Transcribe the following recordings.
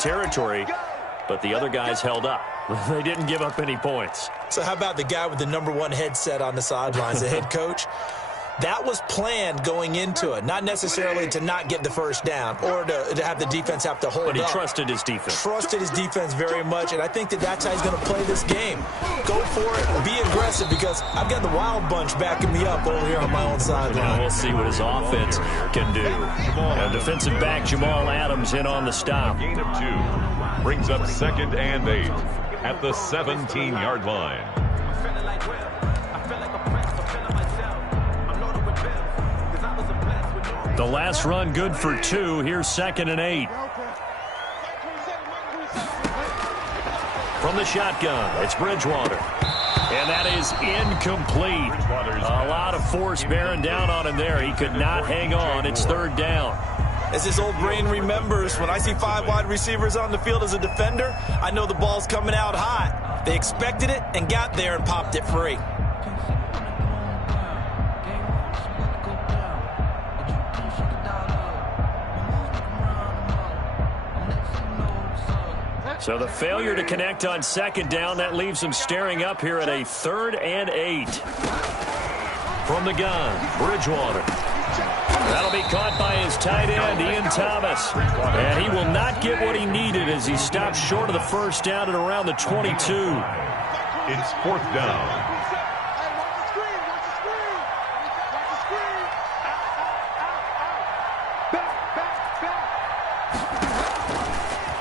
territory, but the other guys held up. They didn't give up any points. So how about the guy with the #1 headset on the sidelines, the head coach? That was planned going into it, not necessarily to not get the first down or to have the defense have to hold up. But he trusted his defense. Trusted his defense very much, and I think that's how he's going to play this game. Go for it, be aggressive, because I've got the wild bunch backing me up over here on my own sideline. We'll see what his offense can do. Defensive back Jamal Adams in on the stop. Gain of 2 brings up 2nd and 8 at the 17-yard line. The last run good for 2. Here's 2nd and 8. From the shotgun, it's Bridgewater. And that is incomplete. A lot of force bearing down on him there. He could not hang on. It's 3rd down. As his old brain remembers, when I see 5 wide receivers on the field as a defender, I know the ball's coming out hot. They expected it and got there and popped it free. So the failure to connect on 2nd down, that leaves them staring up here at a 3rd and 8. From the gun, Bridgewater. That'll be caught by his tight end, Ian Thomas. And he will not get what he needed as he stopped short of the first down at around the 22. It's 4th down.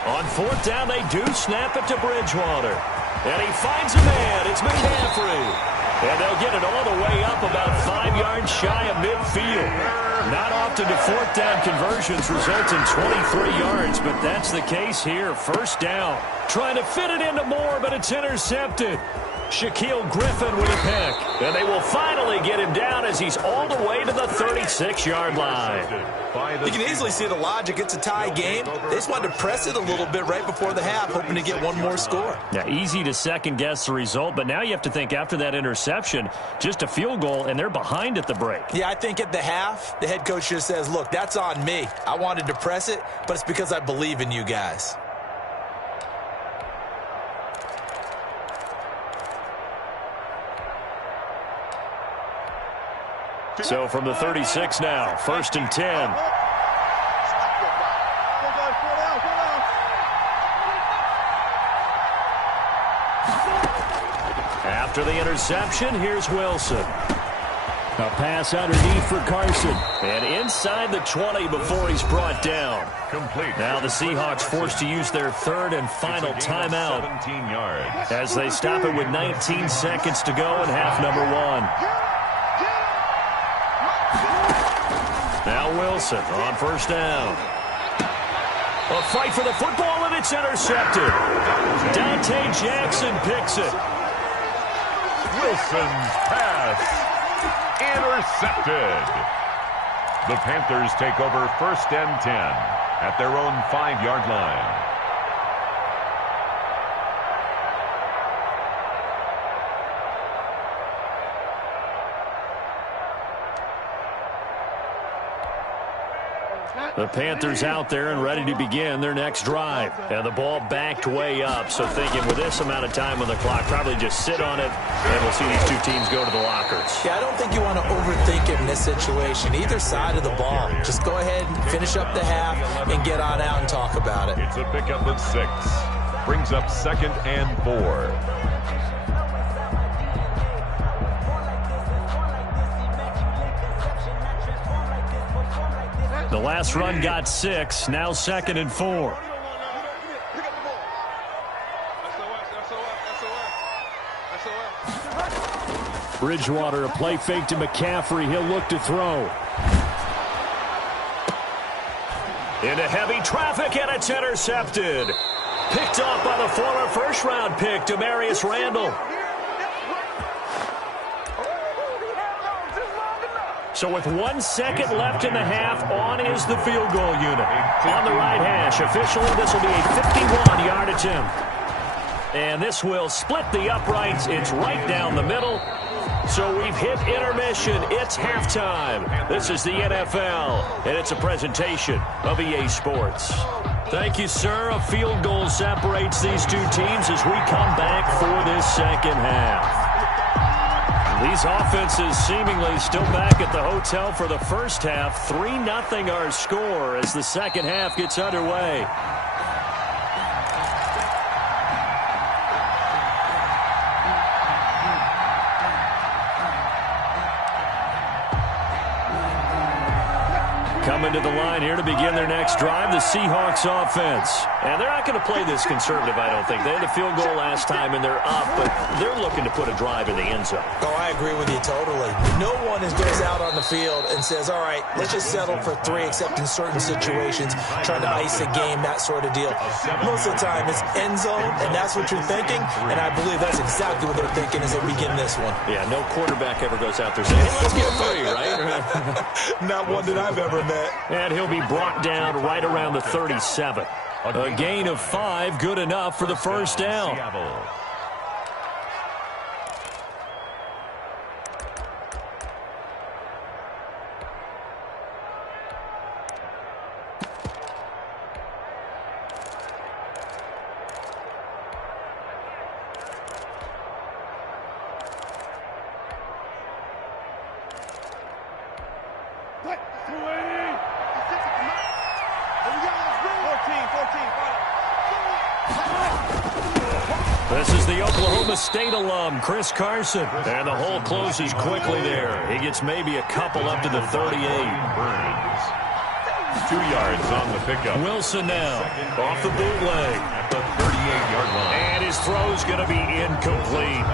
On 4th down, they do snap it to Bridgewater. And he finds a man. It's McCaffrey. And they'll get it all the way up about 5 yards shy of midfield. Not often do 4th down conversions result in 23 yards, but that's the case here. 1st down. Trying to fit it into Moore, but it's intercepted. Shaquille Griffin with a pick. And they will finally get him down as he's all the way to the 36-yard line. You can easily see the logic. It's a tie game. They just wanted to press it a little bit right before the half, hoping to get one more score. Yeah, easy to second-guess the result, but now you have to think after that interception, just a field goal, and they're behind at the break. Yeah, I think at the half, the head coach just says, look, that's on me. I wanted to press it, but it's because I believe in you guys. So from the 36 now, 1st and 10. After the interception, here's Wilson. A pass underneath for Carson. And inside the 20 before he's brought down. Complete. Now the Seahawks forced to use their 3rd and final timeout 17 yards. as they stop it with 19 seconds to go in half number 1. Now Wilson on 1st down. A fight for the football, and it's intercepted. Dante Jackson picks it. Wilson's pass intercepted. The Panthers take over 1st and 10 at their own 5-yard line. The Panthers out there and ready to begin their next drive. And the ball backed way up, so thinking with this amount of time on the clock, probably just sit on it, and we'll see these two teams go to the lockers. Yeah, I don't think you want to overthink it in this situation. Either side of the ball. Just go ahead and finish up the half and get on out and talk about it. It's a pickup of 6. Brings up 2nd and 4. The last run got 6, now 2nd and 4. Bridgewater, a play fake to McCaffrey. He'll look to throw. Into heavy traffic, and it's intercepted. Picked off by the former first-round pick, Demarius Randall. So with 1 second left in the half, on is the field goal unit. On the right hash, officially this will be a 51-yard attempt. And this will split the uprights. It's right down the middle. So we've hit intermission. It's halftime. This is the NFL, and it's a presentation of EA Sports. Thank you, sir. A field goal separates these two teams as we come back for this second half. These offenses seemingly still back at the hotel for the first half. 3-0 our score as the second half gets underway. Coming to the line here to begin their next drive, the Seahawks offense. And they're not going to play this conservative, I don't think. They had a field goal last time, and they're up, but they're looking to put a drive in the end zone. Oh, I agree with you totally. No one goes out on the field and says, all right, let's just settle for 3, except in certain situations, trying to ice a game, that sort of deal. Most of the time, it's end zone, and that's what you're thinking, and I believe that's exactly what they're thinking as they begin this one. Yeah, no quarterback ever goes out there saying, hey, let's get 3, right? Not one that I've ever met. And he'll be brought down right around the 37. A gain of 5, good enough for the first down. This is the Oklahoma State alum, Chris Carson. And the hole closes quickly there. He gets maybe a couple up to the 38. 2 yards on the pickup. Wilson now off the bootleg. At the 38-yard line. And his throw's going to be incomplete.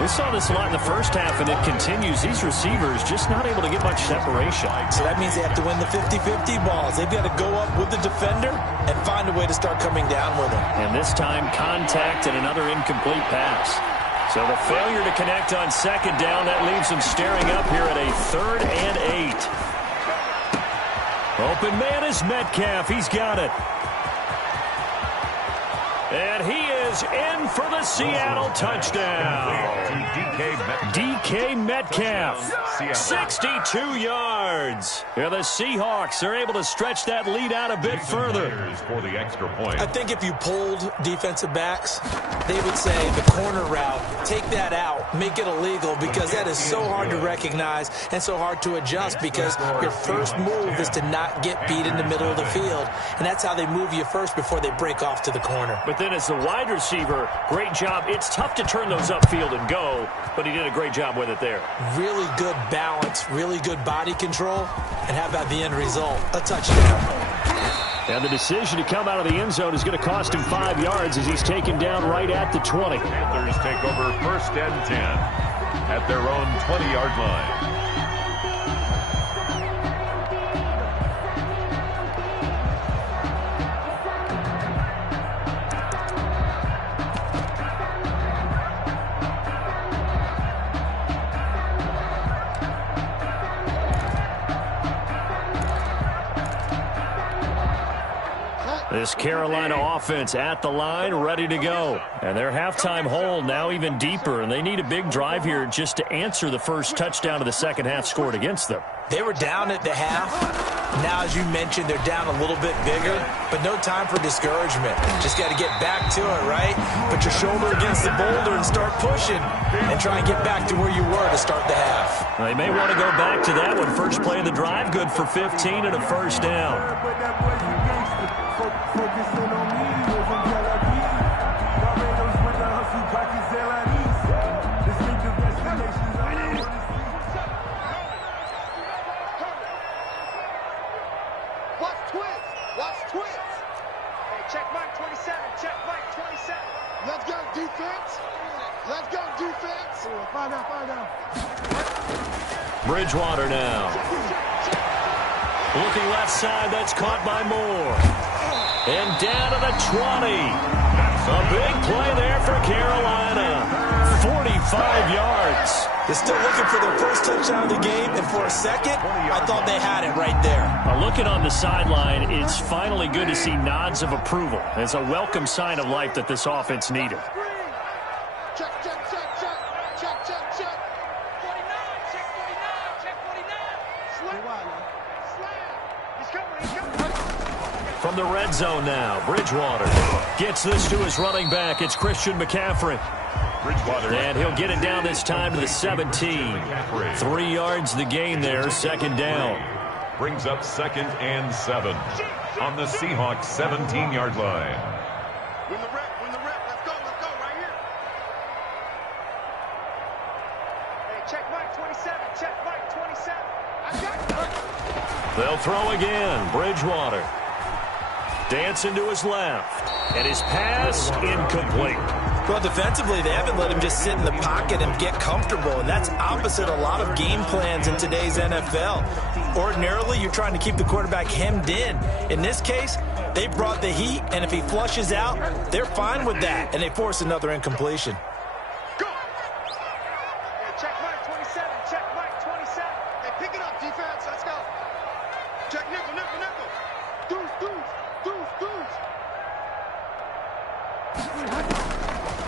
We saw this a lot in the first half, and it continues. These receivers just not able to get much separation. So that means they have to win the 50-50 balls. They've got to go up with the defender and find a way to start coming down with him. And this time, contact and another incomplete pass. So the failure to connect on second down, that leaves them staring up here at a 3rd and 8. Open man is Metcalf. He's got it. And he is in for the Seattle touchdown. DK Metcalf, 62 yards. Yeah, the Seahawks are able to stretch that lead out a bit further. For the extra point. I think if you polled defensive backs, they would say the corner route, take that out, make it illegal, because that is so hard to recognize and so hard to adjust, because your first move is to not get beat in the middle of the field, and that's how they move you first before they break off to the corner. But then as the wide receiver, great job. It's tough to turn those upfield and go, but he did a great job with it there. Really good balance, really good body control, and how about the end result? A touchdown. And the decision to come out of the end zone is going to cost him 5 yards as he's taken down right at the 20. Panthers take over 1st and 10 at their own 20-yard line. This Carolina offense at the line, ready to go. And their halftime hole now even deeper, and they need a big drive here just to answer the first touchdown of the second half scored against them. They were down at the half. Now, as you mentioned, they're down a little bit bigger, but no time for discouragement. Just got to get back to it, right? Put your shoulder against the boulder and start pushing and try and get back to where you were to start the half. They may want to go back to that one. First play of the drive, good for 15 and a first down. Bridgewater now. Looking left side, that's caught by Moore. And down to the 20. A big play there for Carolina. 45 yards. They're still looking for their first touchdown of the game, and for a second, I thought they had it right there. Looking on the sideline, it's finally good to see nods of approval. It's a welcome sign of life that this offense needed. from the red zone now. Bridgewater gets this to his running back. It's Christian McCaffrey. Bridgewater. And he'll get it down this time to the 17. 3 yards the gain there, second down. Brings up 2nd and 7 on the Seahawks 17-yard line. Win the rep, let's go, right here. Hey, check Mike 27, I got it. They'll throw again. Bridgewater dancing to his left. And his pass incomplete. Well, defensively, they haven't let him just sit in the pocket and get comfortable, and that's opposite a lot of game plans in today's NFL. Ordinarily, you're trying to keep the quarterback hemmed in. In this case, they brought the heat, and if he flushes out, they're fine with that, and they force another incompletion. Go! Hey, check Mike 27, Hey, pick it up, defense, let's go. Check nickel. Deuce.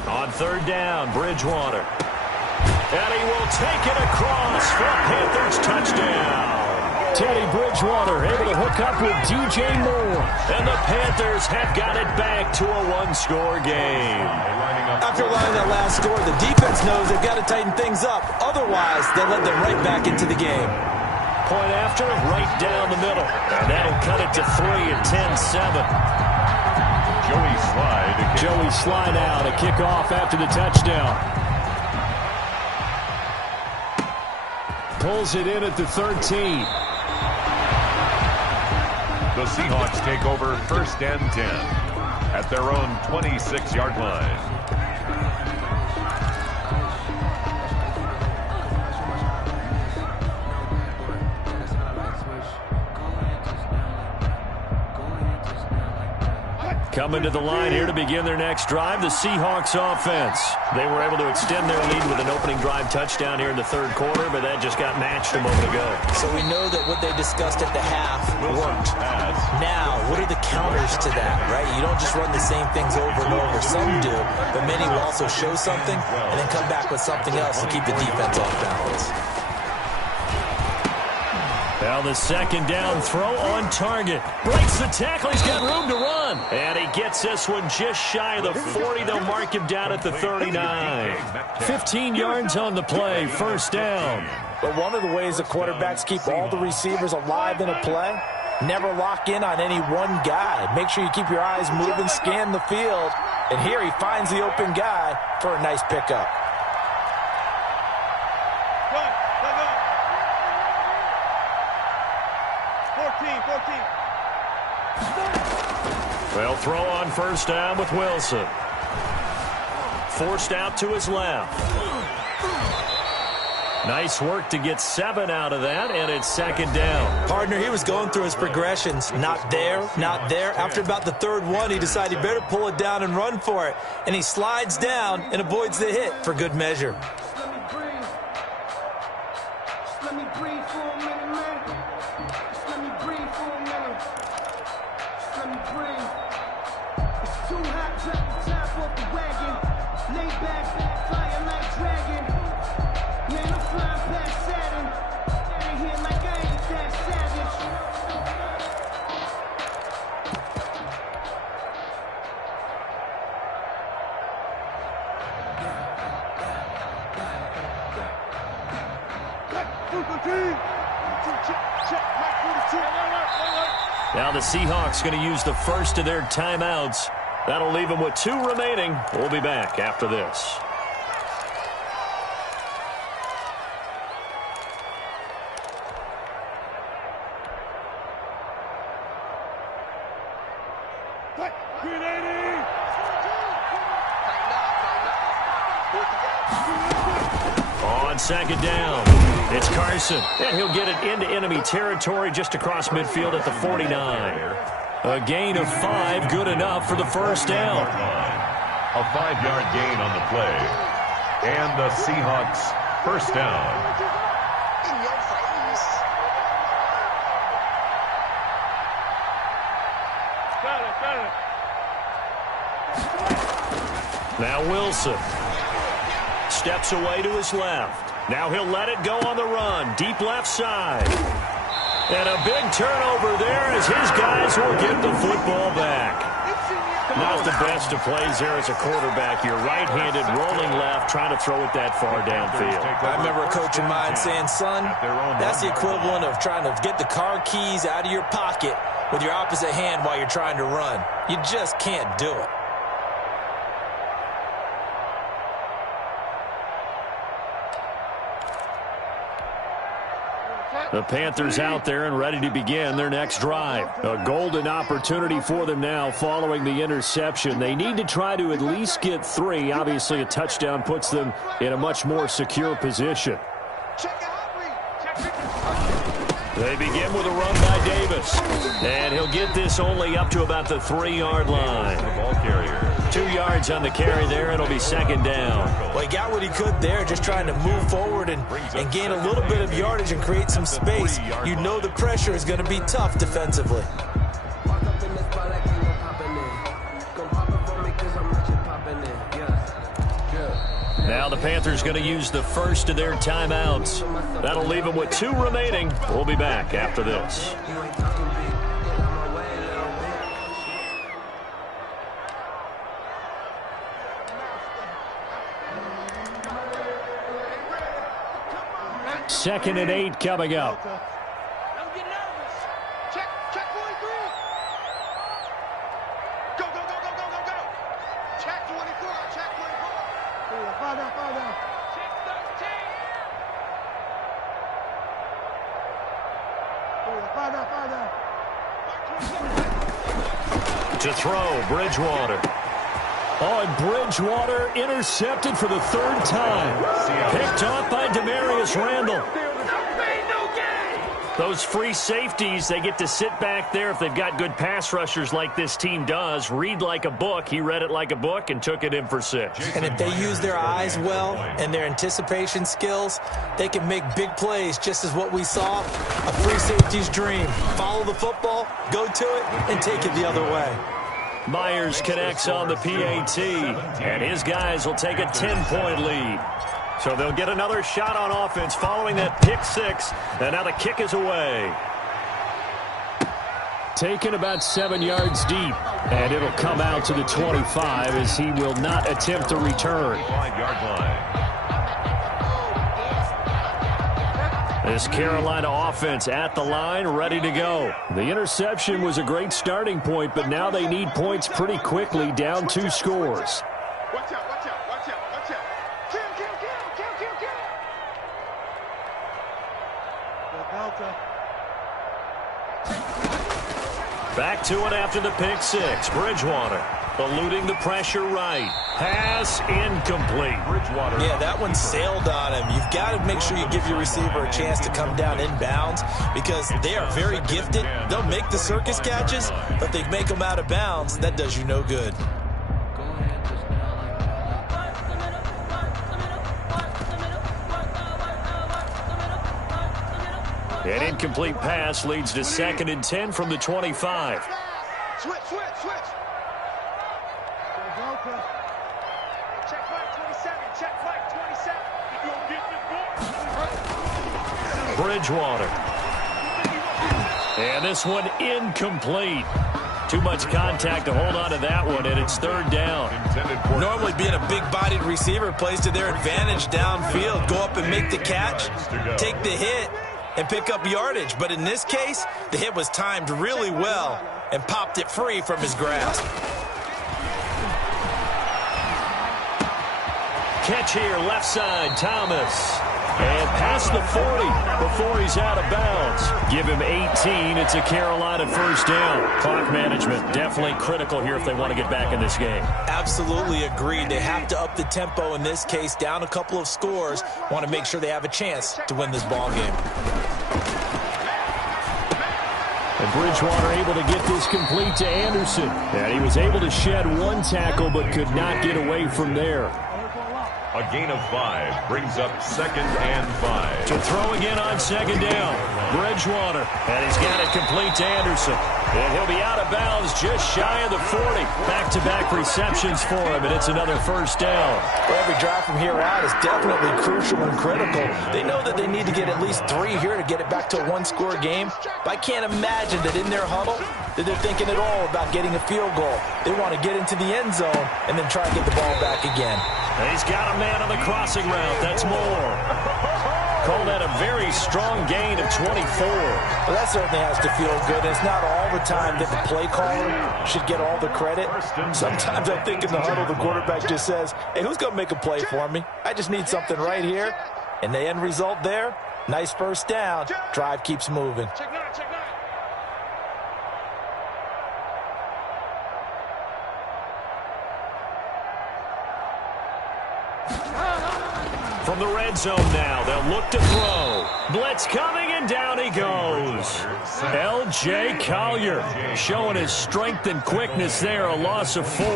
On 3rd down, Bridgewater. And he will take it across for a Panthers touchdown. Teddy Bridgewater able to hook up with DJ Moore. And the Panthers have got it back to a 1-score game. After allowing that last score, the defense knows they've got to tighten things up. Otherwise, they'll let them right back into the game. Point after, right down the middle. And that'll cut it to 3 at 10-7. Joey Slye now to kick off after the touchdown. Pulls it in at the 13. The Seahawks take over 1st and 10 at their own 26-yard line. Coming to the line here to begin their next drive, the Seahawks offense. They were able to extend their lead with an opening drive touchdown here in the 3rd quarter, but that just got matched a moment ago. So we know that what they discussed at the half worked. Now, what are the counters to that, right? You don't just run the same things over and over. Some do, but many will also show something and then come back with something else to keep the defense off balance. Now the 2nd down throw on target. Breaks the tackle. He's got room to run. And he gets this one just shy of the 40. They'll mark him down at the 39. 15 yards on the play. 1st down. But one of the ways the quarterbacks keep all the receivers alive in a play, never lock in on any one guy. Make sure you keep your eyes moving, scan the field. And here he finds the open guy for a nice pickup. They'll throw on 1st down with Wilson. Forced out to his left. Nice work to get 7 out of that, and it's 2nd down. Partner, he was going through his progressions. Not there, not there. After about the 3rd one, he decided he better pull it down and run for it. And he slides down and avoids the hit for good measure. Now the Seahawks going to use the first of their timeouts. That'll leave them with 2 remaining. We'll be back after this. On 2nd down, it's Carson, and he'll get it into enemy territory just across midfield at the 49. A gain of 5, good enough for the 1st down. A 5-yard gain on the play, and the Seahawks 1st down. Now Wilson steps away to his left. Now he'll let it go on the run. Deep left side. And a big turnover there as his guys will get the football back. Not the best of plays there as a quarterback. You're right-handed, rolling left, trying to throw it that far downfield. I remember a coach of mine saying, son, that's the equivalent of trying to get the car keys out of your pocket with your opposite hand while you're trying to run. You just can't do it. The Panthers out there and ready to begin their next drive. A golden opportunity for them now following the interception. They need to try to at least get 3. Obviously, a touchdown puts them in a much more secure position. They begin with a run by Davis. And he'll get this only up to about the 3-yard line. The ball carrier. 2 yards on the carry there. It'll be second down. Well, he got what he could there, just trying to move forward and gain a little bit of yardage and create some space. You know the pressure is going to be tough defensively. Now the Panthers going to use the first of their timeouts. That'll leave them with 2 remaining. We'll be back after this. Second and 8 coming up. Don't get nervous. Check 43. Go, go, go, go, go, go, go. Check 24. Check 24. Father. Check 13. Father. To throw, Bridgewater. Oh, and Bridgewater intercepted for the 3rd time. Picked off by Demarius Randall. Those free safeties, they get to sit back there if they've got good pass rushers like this team does. Read like a book. He read it like a book and took it in for 6. And if they use their eyes well and their anticipation skills, they can make big plays, just as what we saw. A free safety's dream. Follow the football, go to it, and take it the other way. Myers connects on the PAT, and his guys will take a 10-point lead. So they'll get another shot on offense following that pick 6, and now the kick is away. Taken about 7 yards deep, and it'll come out to the 25 as he will not attempt to return. 5-yard line. This Carolina offense at the line, ready to go. The interception was a great starting point, but now they need points pretty quickly, down 2 scores. Watch out, watch out, watch out, watch out. Kill. Back to it after the pick 6. Bridgewater eluding the pressure right. Pass incomplete. Bridgewater. Yeah, that one sailed on him. You've got to make sure you give your receiver a chance to come down inbounds because they are very gifted. They'll make the circus catches, but if they make them out of bounds, that does you no good. An incomplete pass leads to 2nd and 10 from the 25. Switch. Check Mike 27. Check Mike 27. You gonna get this ball? Bridgewater. And this one incomplete. Too much contact to hold on to that one, and it's 3rd down. Normally being a big-bodied receiver plays to their advantage downfield. Go up and make the catch, take the hit, and pick up yardage. But in this case, the hit was timed really well and popped it free from his grasp. Catch here, left side, Thomas. And past the 40 before he's out of bounds. Give him 18. It's a Carolina 1st down. Clock management definitely critical here if they want to get back in this game. Absolutely agreed. They have to up the tempo in this case, down a couple of scores. Want to make sure they have a chance to win this ball game. And Bridgewater able to get this complete to Anderson. And he was able to shed 1 tackle but could not get away from there. A gain of 5 brings up 2nd and 5. To throw again on 2nd down. Bridgewater. And he's got it complete to Anderson. And he'll be out of bounds just shy of the 40. Back-to-back receptions for him, and it's another first down. Well, every drive from here out is definitely crucial and critical. They know that they need to get at least 3 here to get it back to a one-score game. But I can't imagine that in their huddle that they're thinking at all about getting a field goal. They want to get into the end zone and then try to get the ball back again. He's got a man on the crossing route. That's Moore. Call that a very strong gain of 24. Well, that certainly has to feel good. It's not all the time that the play caller should get all the credit. Sometimes I think in the huddle, the quarterback just says, hey, who's going to make a play for me? I just need something right here. And the end result there, nice first down. Drive keeps moving. Check nine, check nine. From the red zone now, they'll look to throw. Blitz coming, and down he goes. L.J. Collier showing his strength and quickness there, a loss of 4.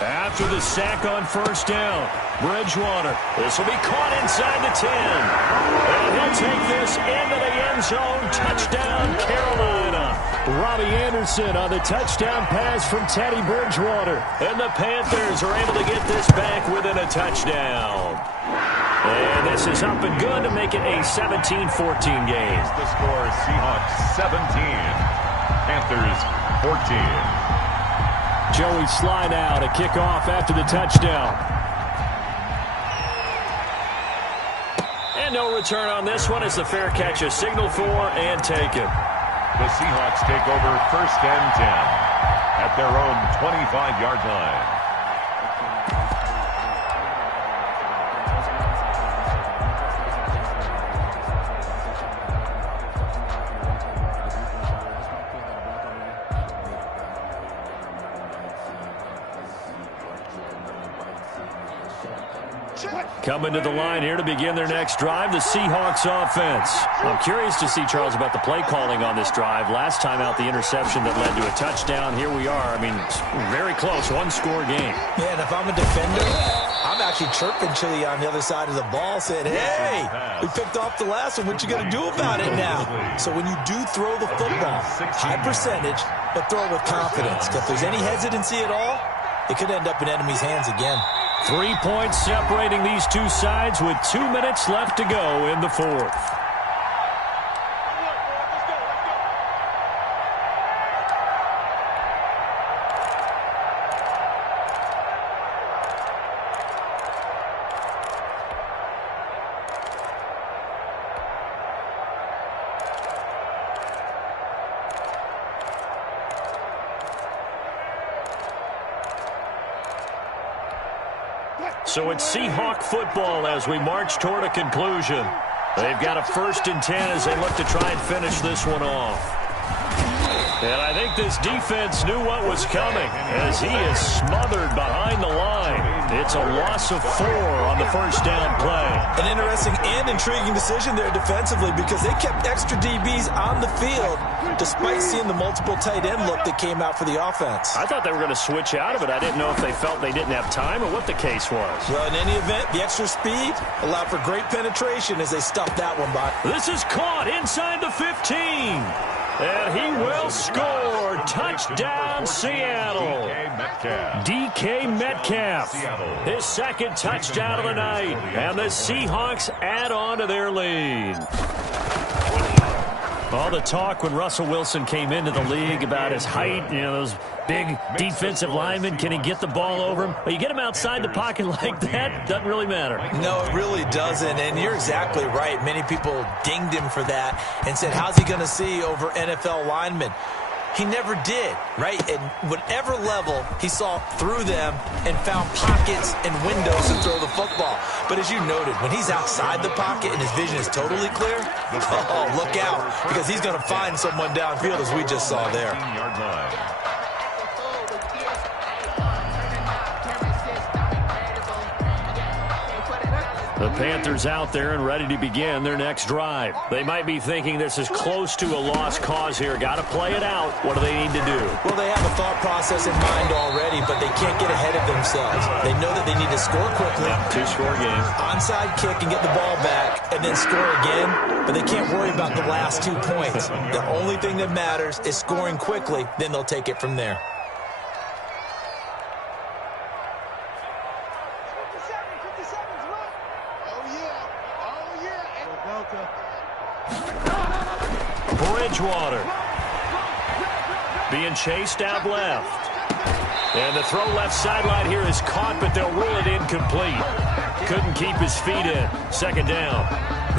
After the sack on first down, Bridgewater. This will be caught inside the 10. And he'll take this into the end zone. Touchdown, Carolina. Robbie Anderson on the touchdown pass from Teddy Bridgewater. And the Panthers are able to get this back within a touchdown. And this is up and good to make it a 17-14 game. The score, Seahawks 17, Panthers 14. Joey Sly now to kick off after the touchdown. And no return on this one as the fair catch is signaled for and taken. The Seahawks take over first and 10 at their own 25-yard line. Coming to the line here to begin their next drive, the Seahawks offense. I'm curious to see, Charles, about the play calling on this drive. Last time out, the interception that led to a touchdown. Here we are. I mean, very close, one-score game. Yeah, and if I'm a defender, I'm actually chirping Chili on the other side of the ball, saying, hey, we picked off the last one. What you going to do about it now? So when you do throw the football, high percentage, but throw it with confidence. If there's any hesitancy at all, it could end up in enemy's hands again. 3 points separating these two sides with 2 minutes left to go in the fourth. So it's Seahawk football as we march toward a conclusion. They've got a first and 10 as they look to try and finish this one off. And I think this defense knew what was coming as he is smothered behind the line. It's a loss of 4 on the first down play. An interesting and intriguing decision there defensively because they kept extra DBs on the field despite seeing the multiple tight end look that came out for the offense. I thought they were going to switch out of it. I didn't know if they felt they didn't have time or what the case was. Well, in any event, the extra speed allowed for great penetration as they stuffed that one by. This is caught inside the 15. And he will score. Touchdown, Seattle. DK Metcalf. His second touchdown of the night. And the Seahawks add on to their lead. All the talk when Russell Wilson came into the league about his height, you know, those big defensive linemen, can he get the ball over him? Well, you get him outside the pocket like that, doesn't really matter. No, it really doesn't, and you're exactly right. Many people dinged him for that and said, how's he going to see over NFL linemen? He never did, right? At whatever level, he saw through them and found pockets and windows to throw the football. But as you noted, when he's outside the pocket and his vision is totally clear, oh, look out, because he's going to find someone downfield as we just saw there. The Panthers out there and ready to begin their next drive. They might be thinking this is close to a lost cause here. Got to play it out. What do they need to do? Well, they have a thought process in mind already, but they can't get ahead of themselves. They know that they need to score quickly. Two-score game. Onside kick and get the ball back and then score again, but they can't worry about the last 2 points. The only thing that matters is scoring quickly, then they'll take it from there. Bridgewater being chased out left. And the throw left sideline here is caught, but they'll rule it incomplete. Couldn't keep his feet in. Second down.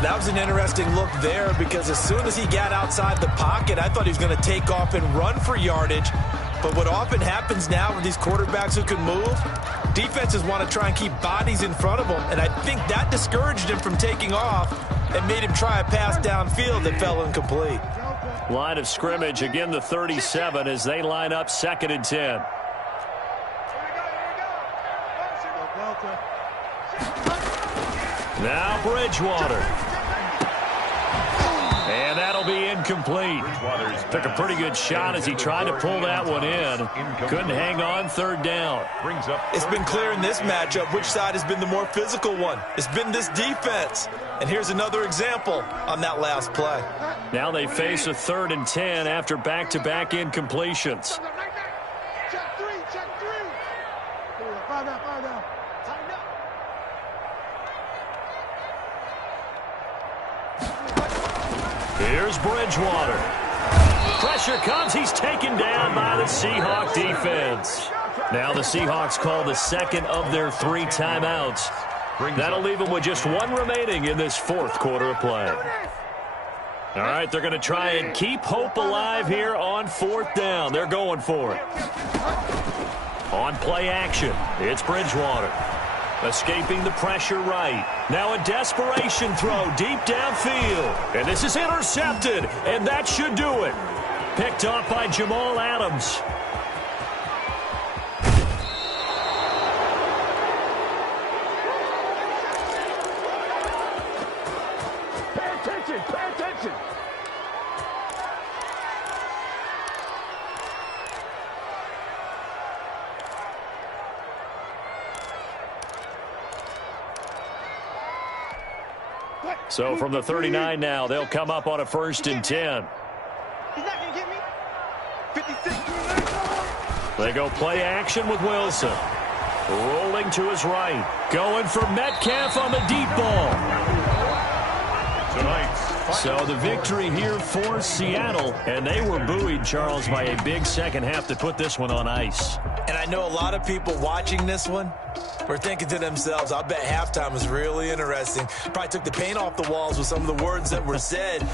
That was an interesting look there because as soon as he got outside the pocket, I thought he was going to take off and run for yardage. But what often happens now with these quarterbacks who can move, defenses want to try and keep bodies in front of them, and I think that discouraged him from taking off and made him try a pass downfield that fell incomplete. Line of scrimmage, again the 37 as they line up 2nd and 10. Now Bridgewater. And that'll be incomplete. Took a pretty good shot as he tried to pull that one in. Couldn't hang on, 3rd down. It's been clear in this matchup which side has been the more physical one. It's been this defense. And here's another example on that last play. Now they face a 3rd and 10 after back-to-back incompletions. Check three. Find out. Tighten up. Here's Bridgewater. Pressure comes. He's taken down by the Seahawk defense. Now the Seahawks call the 2nd of their 3 timeouts. That'll leave them with just 1 remaining in this 4th quarter of play. All right, they're going to try and keep hope alive here on 4th down. They're going for it. On play action, it's Bridgewater. Escaping the pressure right. Now a desperation throw deep downfield. And this is intercepted, and that should do it. Picked off by Jamal Adams. Pay attention. So from the 39 now, they'll come up on a 1st and 10. He's not going to get me. 56. They go play action with Wilson. Rolling to his right. Going for Metcalf on the deep ball. So the victory here for Seattle. And they were buoyed, Charles, by a big second half to put this one on ice. And I know a lot of people watching this one were thinking to themselves, I bet halftime was really interesting. Probably took the paint off the walls with some of the words that were said.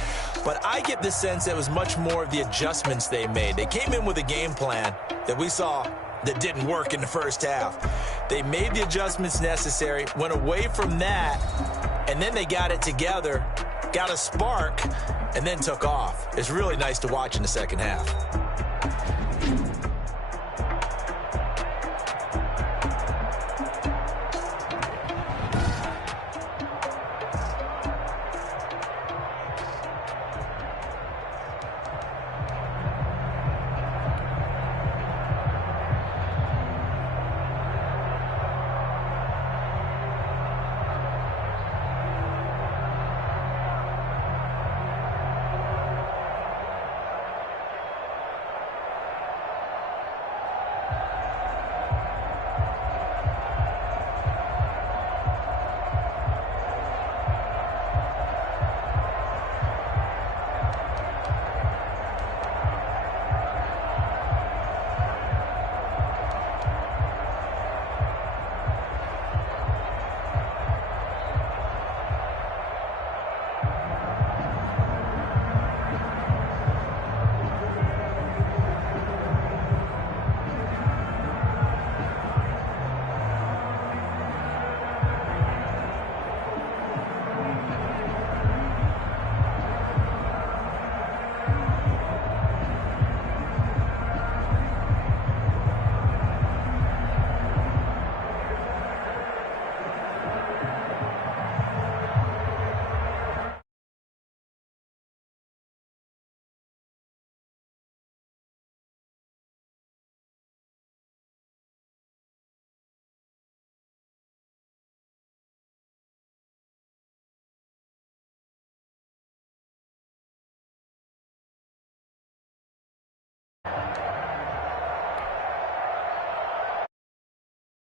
But I get the sense that it was much more of the adjustments they made. They came in with a game plan that we saw that didn't work in the first half. They made the adjustments necessary, went away from that, and then they got it together, got a spark, and then took off. It's really nice to watch in the second half.